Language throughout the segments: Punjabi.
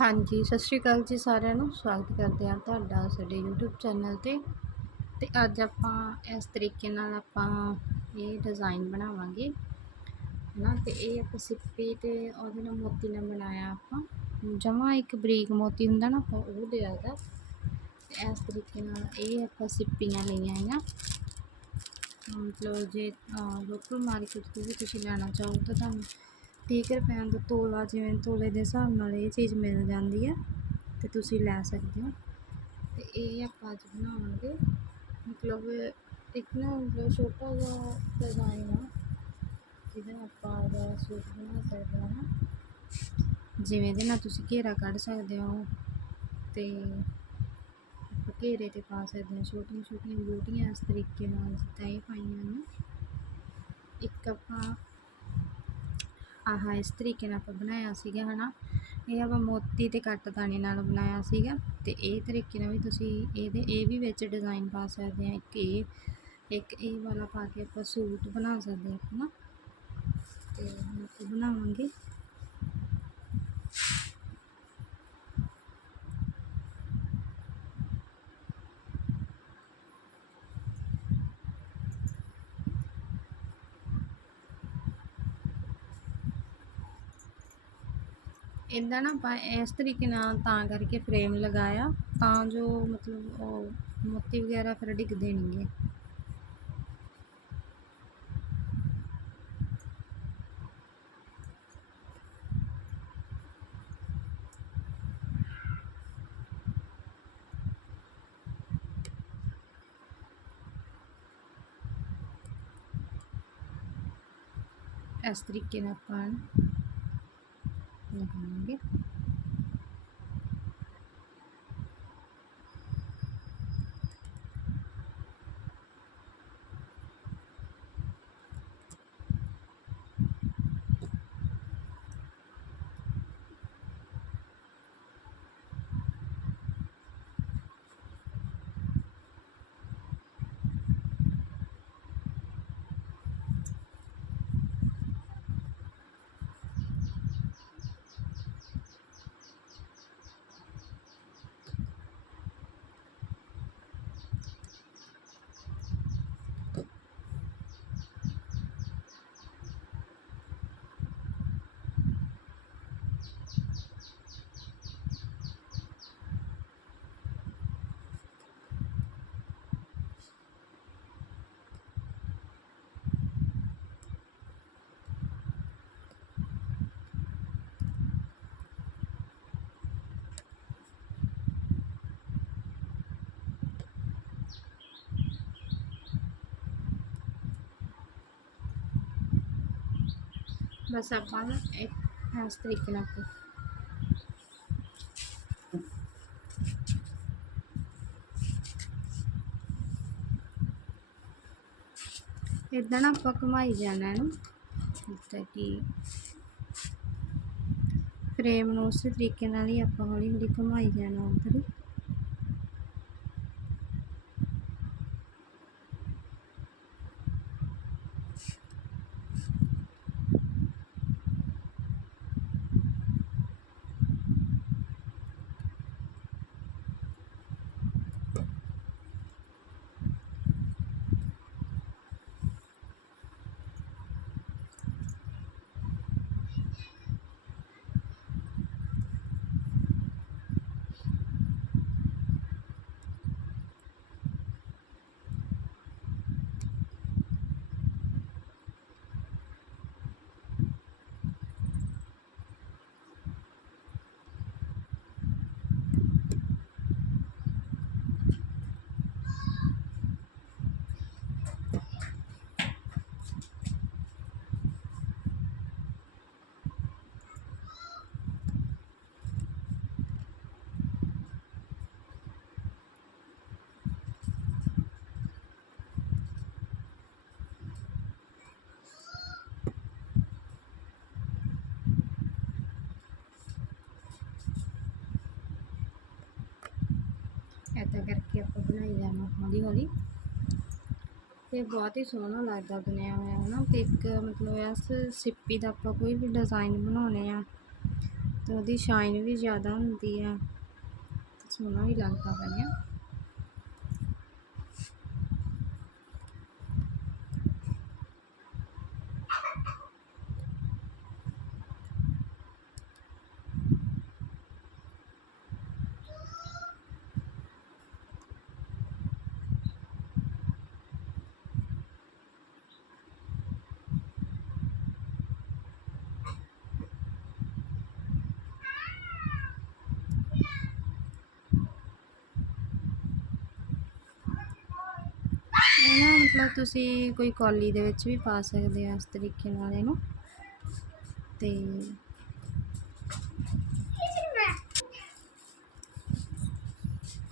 ਹਾਂਜੀ, ਸਤਿ ਸ਼੍ਰੀ ਅਕਾਲ ਜੀ ਸਾਰਿਆਂ ਨੂੰ। ਸਵਾਗਤ ਕਰਦੇ ਹਾਂ ਤੁਹਾਡਾ ਸਾਡੇ YouTube ਚੈਨਲ ਤੇ। ਤੇ ਅੱਜ ਆਪਾਂ ਇਸ ਤਰੀਕੇ ਨਾਲ ਆਪਾਂ ਇਹ ਡਿਜ਼ਾਈਨ ਬਣਾਵਾਂਗੇ। ਨਾ ਤੇ ਇਹ ਆਪਾਂ ਸਿੱਪੀ ਤੇ ਉਹਦੇ ਨਾਲ ਮੋਤੀ ਨਾਲ ਬਣਾਇਆ ਆਪਾਂ। ਜਮਾ ਇੱਕ ਬਰੀਕ ਮੋਤੀ ਹੁੰਦਾ ਨਾ, ਆਪਾਂ ਉਹ ਲਿਆ ਦਾ ਤੇ ਇਸ ਤਰੀਕੇ ਨਾਲ ਇਹ ਆਪਾਂ ਸਿੱਪੀਆਂ ਲਈਆਂ ਆ ਮਤਲਬ ਜੇ ਲੋਕਲ ਮਾਰਕੀਟ ਤੋਂ ਵੀ ਤੁਸੀਂ ਲੈਣਾ ਚਾਹੋ ਤਾਂ ਤੁਹਾਨੂੰ ਤੀਹ ਕੁ ਰੁਪਇਆਂ ਦਾ ਤੋਲਾ ਜਿਵੇਂ ਤੋਲੇ ਦੇ ਹਿਸਾਬ ਨਾਲ ਇਹ ਚੀਜ਼ ਮਿਲ ਜਾਂਦੀ ਹੈ ਅਤੇ ਤੁਸੀਂ ਲੈ ਸਕਦੇ ਹੋ। ਅਤੇ ਇਹ ਆਪਾਂ ਅੱਜ ਬਣਾਵਾਂਗੇ। ਮਤਲਬ ਇੱਕ ਨਾ ਮਤਲਬ ਛੋਟਾ ਜਿਹਾ ਡਿਜ਼ਾਈਨ ਆ, ਜਿਹਦੇ ਨਾਲ ਆਪਾਂ ਉਹਦਾ ਸੂਟ ਬਣਾ ਸਕਦੇ ਹਾਂ ਨਾ। ਜਿਵੇਂ ਇਹਦੇ ਨਾਲ ਤੁਸੀਂ ਘੇਰਾ ਕੱਢ ਸਕਦੇ ਹੋ ਅਤੇ ਘੇਰੇ ਤੇ ਪਾ ਸਕਦੇ ਹਾਂ ਛੋਟੀਆਂ ਛੋਟੀਆਂ ਬੂਟੀਆਂ ਇਸ ਤਰੀਕੇ ਨਾਲ ਜਿੱਦਾਂ ਇਹ ਪਾਈਆਂ ਨੇ ਇੱਕ ਆਪਾਂ ਆਹ ਇਸ ਤਰੀਕੇ ਨਾਲ ਆਪਾਂ ਬਣਾਇਆ ਸੀਗਾ, ਹਨਾ। ਇਹ ਆਪਾਂ ਮੋਤੀ ਤੇ ਕੱਟ ਦਾਣੇ ਨਾਲ ਬਣਾਇਆ ਸੀਗਾ। ਤੇ ਇਹ ਤਰੀਕੇ ਨਾਲ ਵੀ ਤੁਸੀਂ ਇਹਦੇ, ਇਹ ਵੀ ਵਿੱਚ ਡਿਜ਼ਾਈਨ ਪਾ ਸਕਦੇ ਆ। ਇੱਕ ਇਹ ਇੱਕ ਇਹ ਵਾਲਾ ਪਾ ਕੇ ਆਪਾਂ ਸੂਟ ਬਣਾ ਸਕਦੇ ਆ, ਹਨਾ। ਤੇ ਹੁਣ ਆਪਾਂ ਬਣਾਵਾਂਗੇ। ਇੱਦਾਂ ਨਾ ਆਪਾਂ ਇਸ ਤਰੀਕੇ ਨਾਲ ਤਾਂ ਕਰਕੇ ਫਰੇਮ ਲਗਾਇਆ, ਤਾਂ ਜੋ ਮਤਲਬ ਉਹ ਮੋਤੀ ਵਗੈਰਾ ਫਿਰ ਡਿੱਗਦੇ ਨਹੀਂਗੇ ਇਸ ਤਰੀਕੇ ਨਾਲ ਆਪਾਂ ਲਗਾएंगे ਬਸ ਆਪਾਂ ਨਾ ਇੱਕ ਇਸ ਤਰੀਕੇ ਨਾਲ ਆਪਾਂ ਇਦਾਂ ਨਾ ਆਪਾਂ ਘੁਮਾਈ ਜਾਣਾ ਇਹਨੂੰ ਜਿੱਦਾਂ ਕਿ ਹੌਲੀ ਹੌਲੀ ਤੇ ਬਹੁਤ ਹੀ ਸੋਹਣਾ ਲੱਗਦਾ ਬਣਿਆ ਹੋਇਆ ਹੈ ਨਾ। ਤੇ ਇੱਕ ਮਤਲਬ ਇਸ ਸਿੱਪੀ ਦਾ ਆਪਾਂ ਕੋਈ ਵੀ ਡਿਜ਼ਾਈਨ ਬਣਾਉਣੇ ਆ ਤੇ ਉਹਦੀ ਸ਼ਾਈਨ ਵੀ ਜ਼ਿਆਦਾ ਹੁੰਦੀ ਆ ਸੋਹਣਾ ਵੀ ਲੱਗਦਾ ਬਣਿਆ ਇਹ ਨਾ ਮਤਲਬ ਤੁਸੀਂ ਕੋਈ ਕੌਲੀ ਦੇ ਵਿੱਚ ਵੀ ਪਾ ਸਕਦੇ ਆ ਇਸ ਤਰੀਕੇ ਨਾਲ ਇਹਨੂੰ। ਤੇ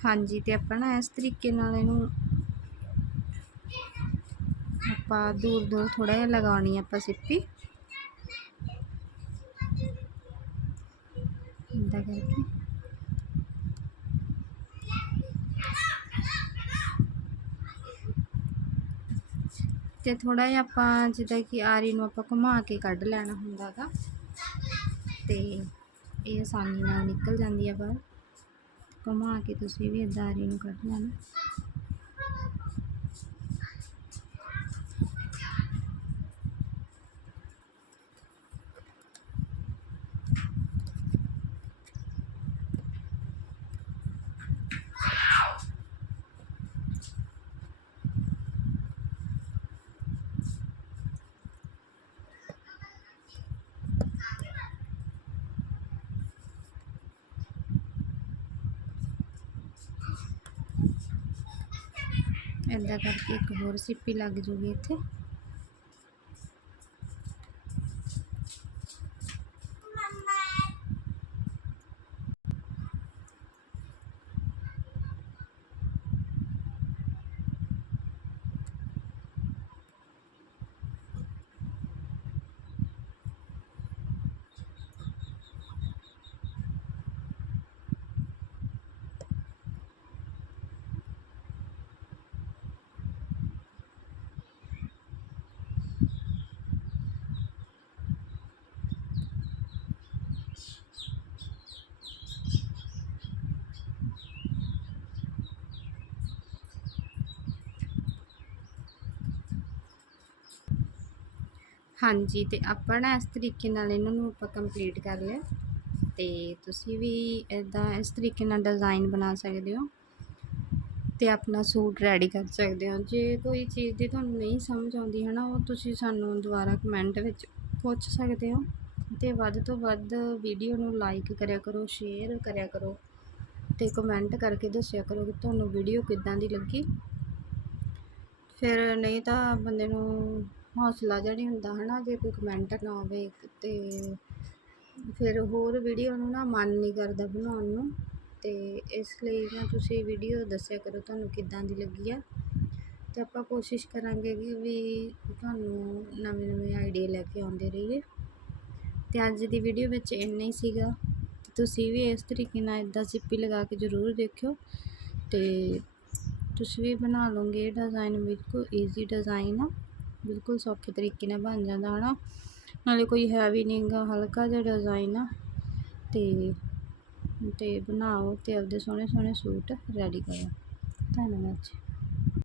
ਹਾਂਜੀ, ਤੇ ਆਪਾਂ ਨਾ ਇਸ ਤਰੀਕੇ ਨਾਲ ਇਹਨੂੰ ਆਪਾਂ ਦੂਰ ਦੂਰ ਥੋੜਾ ਜਿਹਾ ਲਗਾਉਣੀ ਆਪਾਂ ਸਿੱਪੀ। ਇੰਦਾ ਕਰਕੇ। ਤੇ ਥੋੜਾ ਜਿਹਾ ਆਪਾਂ ਜਿੱਦਾਂ ਕਿ ਆਰੀ ਨੂੰ ਆਪਾਂ ਘੁਮਾ ਕੇ ਕੱਢ ਲੈਣਾ ਹੁੰਦਾ ਗਾ। ਤੇ ਇਹ ਆਸਾਨੀ ਨਾਲ ਨਿਕਲ ਜਾਂਦੀ ਆ ਬਾਹਰ। ਘੁਮਾ ਕੇ ਤੁਸੀਂ ਵੀ ਏਦਾਂ ਆਰੀ ਨੂੰ ਕੱਢ ਲੈਣਾ। ਏਦਾਂ ਕਰਕੇ ਇੱਕ ਹੋਰ ਸਿੱਪੀ ਲੱਗ ਜੂਗੀ ਇੱਥੇ। ਹਾਂਜੀ, ਤੇ ਆਪਾਂ ਨਾ ਇਸ ਤਰੀਕੇ ਨਾਲ ਇਹਨਾਂ ਨੂੰ ਆਪਾਂ ਕੰਪਲੀਟ ਕਰ ਲਿਆ। ਤੇ ਤੁਸੀਂ ਵੀ ਇਦਾਂ ਇਸ ਤਰੀਕੇ ਨਾਲ ਡਿਜ਼ਾਈਨ ਬਣਾ ਸਕਦੇ ਹੋ। ਤੇ ਆਪਣਾ ਸੂਟ ਰੈਡੀ ਕਰ ਸਕਦੇ ਹੋ। ਜੇ ਕੋਈ ਚੀਜ਼ ਦੀ ਤੁਹਾਨੂੰ ਨਹੀਂ ਸਮਝ ਆਉਂਦੀ ਹੈ ਨਾ ਉਹ ਤੁਸੀਂ ਸਾਨੂੰ ਦੁਬਾਰਾ ਕਮੈਂਟ ਵਿੱਚ ਪੁੱਛ ਸਕਦੇ ਹੋ। ਤੇ ਵੱਧ ਤੋਂ ਵੱਧ ਵੀਡੀਓ ਨੂੰ ਲਾਈਕ ਕਰਿਆ ਕਰੋ ਸ਼ੇਅਰ ਕਰਿਆ ਕਰੋ ਤੇ ਕਮੈਂਟ ਕਰਕੇ ਦੱਸਿਆ ਕਰੋ ਕਿ ਤੁਹਾਨੂੰ ਵੀਡੀਓ ਕਿੱਦਾਂ ਦੀ ਲੱਗੀ। ਫਿਰ ਨਹੀਂ ਤਾਂ ਬੰਦੇ ਨੂੰ ਹੌਸਲਾ ਜਿਹਾ ਨਹੀਂ ਹੁੰਦਾ ਹੈ ਨਾ ਜੇ ਕੋਈ ਕਮੈਂਟ ਨਾ ਆਵੇ ਤੇ ਫਿਰ ਹੋਰ ਵੀਡੀਓ ਨੂੰ ਨਾ ਮਨ ਨਹੀਂ ਕਰਦਾ ਬਣਾਉਣ ਨੂੰ। ਤੇ ਇਸ ਲਈ ਨਾ ਤੁਸੀਂ ਵੀਡੀਓ ਦੱਸਿਆ ਕਰੋ ਤੁਹਾਨੂੰ ਕਿੱਦਾਂ ਦੀ ਲੱਗੀ ਆ। ਤੇ ਆਪਾਂ ਕੋਸ਼ਿਸ਼ ਕਰਾਂਗੇ ਕਿ ਵੀ ਤੁਹਾਨੂੰ ਨਵੇਂ ਨਵੇਂ ਆਈਡੀਆ ਲੈ ਕੇ ਆਉਂਦੇ ਰਹੀਏ। ਤੇ ਅੱਜ ਦੀ ਵੀਡੀਓ ਵਿੱਚ ਇੰਨਾ ਹੀ ਸੀਗਾ। ਤੁਸੀਂ ਵੀ ਇਸ ਤਰੀਕੇ ਨਾਲ ਇਦਾਂ ਸਿੱਪੀ ਲਗਾ ਕੇ ਜ਼ਰੂਰ ਦੇਖਿਓ। ਤੇ ਤੁਸੀਂ ਵੀ ਬਣਾ ਲਓਗੇ ਇਹ ਡਿਜ਼ਾਈਨ ਬਿਲਕੁਲ ਈਜ਼ੀ ਡਿਜ਼ਾਈਨ ਆ। ਬਿਲਕੁਲ ਸੌਖੇ ਤਰੀਕੇ ਨਾਲ ਬਣ ਜਾਂਦਾ, ਹਨਾ। ਨਾਲੇ ਕੋਈ ਹੈਵੀ ਨਹੀਂਗਾ ਹਲਕਾ ਜਿਹਾ ਡਿਜ਼ਾਈਨ ਆ। ਤੇ ਤੇ ਬਣਾਓ ਤੇ ਆਪਦੇ ਸੋਹਣੇ ਸੋਹਣੇ ਸੂਟ ਰੈਡੀ ਕਰੋ। ਧੰਨਵਾਦ ਜੀ।